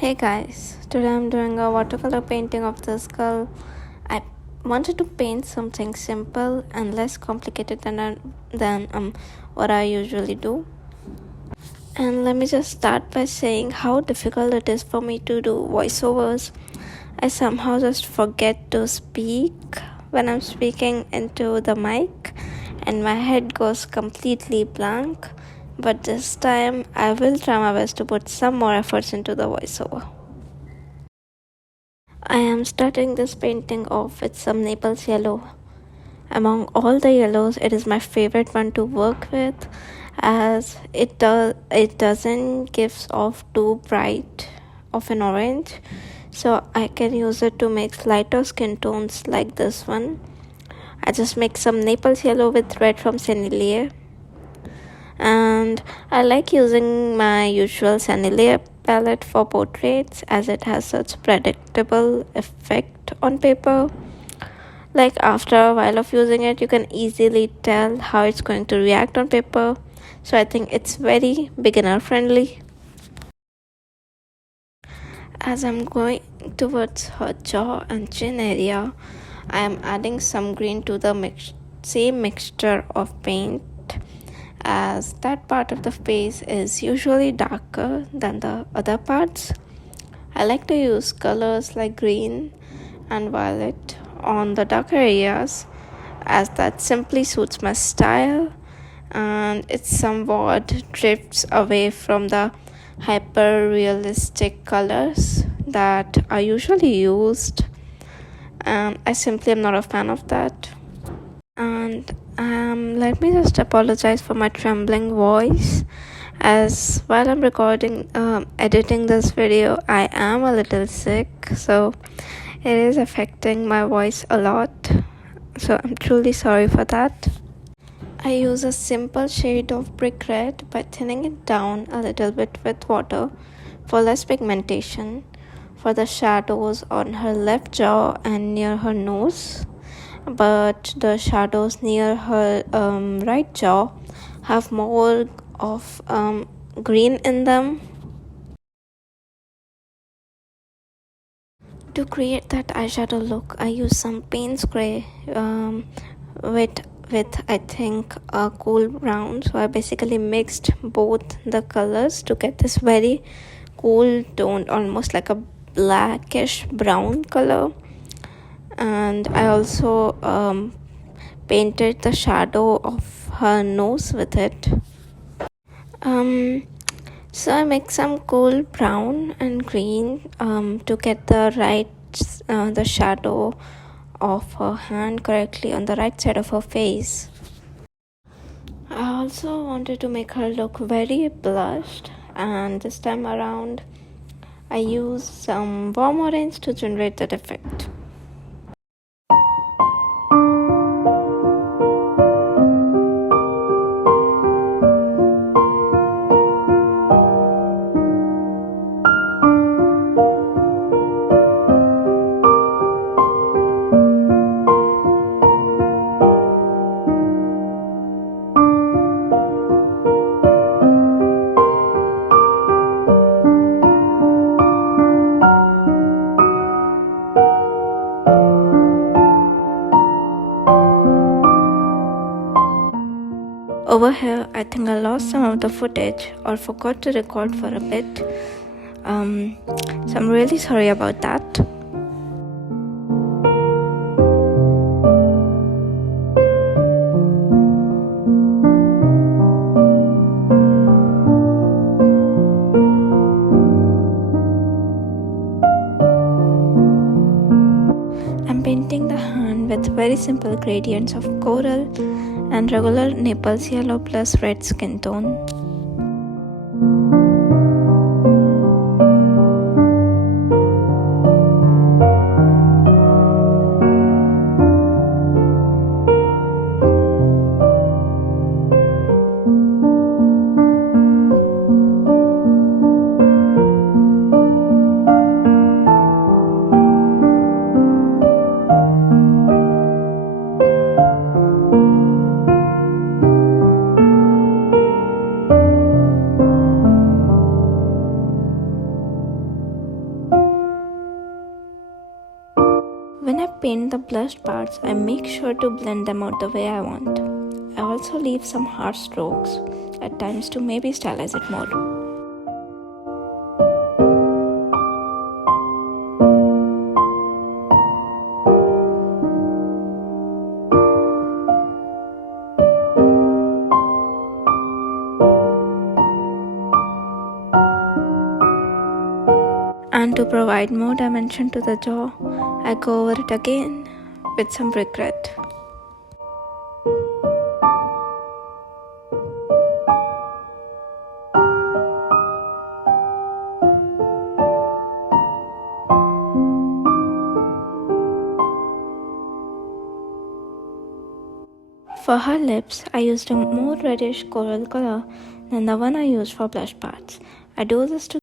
Hey guys, today I'm doing a watercolor painting of this girl. I wanted to paint something simple and less complicated than what I usually do. And let me just start by saying how difficult it is for me to do voiceovers. I somehow just forget to speak when I'm speaking into the mic, and my head goes completely blank. But this time, I will try my best to put some more efforts into the voiceover. I am starting this painting off with some Naples yellow. Among all the yellows, it is my favorite one to work with, as it doesn't give off too bright of an orange, so I can use it to make lighter skin tones like this one. I just make some Naples yellow with red from sennelier, and I like using my usual sennelier palette for portraits as it has such predictable effect on paper. Like after a while of using it, you can easily tell how it's going to react on paper, so I think it's very beginner friendly. As I'm going towards her jaw and chin area, I am adding some green to the same mixture of paint, as that part of the face is usually darker than the other parts. I like to use colors like green and violet on the darker areas, as that simply suits my style and it somewhat drifts away from the hyper realistic colors that are usually used, and I simply am not a fan of that. And let me just apologize for my trembling voice, as while I'm editing this video, I am a little sick, so it is affecting my voice a lot. So I'm truly sorry for that. I use a simple shade of brick red by thinning it down a little bit with water for less pigmentation for the shadows on her left jaw and near her nose, but the shadows near her right jaw have more of green in them. To create that eyeshadow look, I use some Payne's Gray with I think a cool brown. So I basically mixed both the colors to get this very cool toned, almost like a blackish brown color. And I also painted the shadow of her nose with it. So I make some cool brown and green to get the shadow of her hand correctly on the right side of her face. I also wanted to make her look very blushed, and this time around I used some warm orange to generate that effect. Over here, I think I lost some of the footage or forgot to record for a bit. So I'm really sorry about that. I'm painting the hand with very simple gradients of coral and regular Naples yellow plus red skin tone. When I paint the blushed parts, I make sure to blend them out the way I want. I also leave some harsh strokes at times to maybe stylize it more. And to provide more dimension to the jaw, I go over it again with some regret. For her lips, I used a more reddish coral color than the one I used for blush parts. I do this to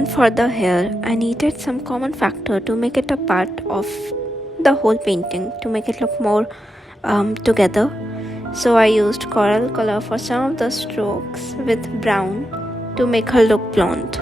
Even for the hair, I needed some common factor to make it a part of the whole painting to make it look more together. So I used coral color for some of the strokes with brown to make her look blonde.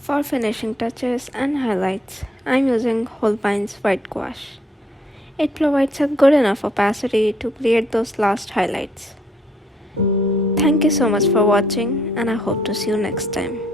For finishing touches and highlights, I'm using Holbein's white gouache. It provides a good enough opacity to create those last highlights. Thank you so much for watching, and I hope to see you next time.